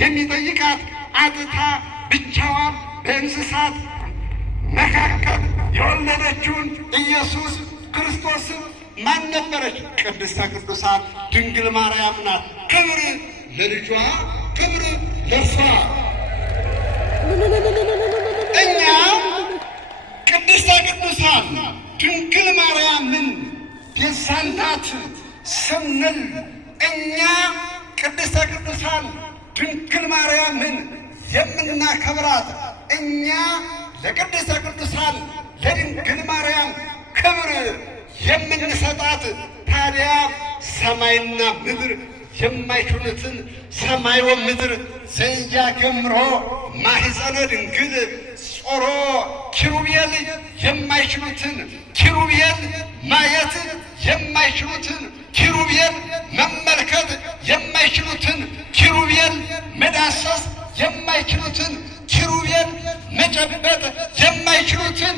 የሚጠይቃት አጥታ ብቻዋን በእንስሳት መካከል የወለደችውን ኢየሱስ ክርስቶስን ማን ነበረች? ቅድስተ ቅዱሳን ድንግል ማርያም ናት። ክብር ለልጇ፣ ክብር ለእርሷ። እኛ ቅድስተ ቅዱሳን ድንግል ማርያምን የዛን ናት ስንል እኛ ቅድስተ ቅዱሳን ድንግል ማርያምን የምናከብራት እኛ ለቅድስተ ቅዱሳን ለድንግል ማርያም ክብር የምንሰጣት ታዲያ ሰማይና ምድር የማይችሉትን ሰማይ ወምድር ዘያገምሮ ማኅፀነ ድንግል ጾሮ ኪሩቤል የማይችሉትን ኪሩቤል ማየት የማይችሉትን ኪሩቤል መመልከት የማይችሉትን ኪሩቤል መዳሰስ የማይችሉትን ኪሩቤል መጨበጥ የማይችሉትን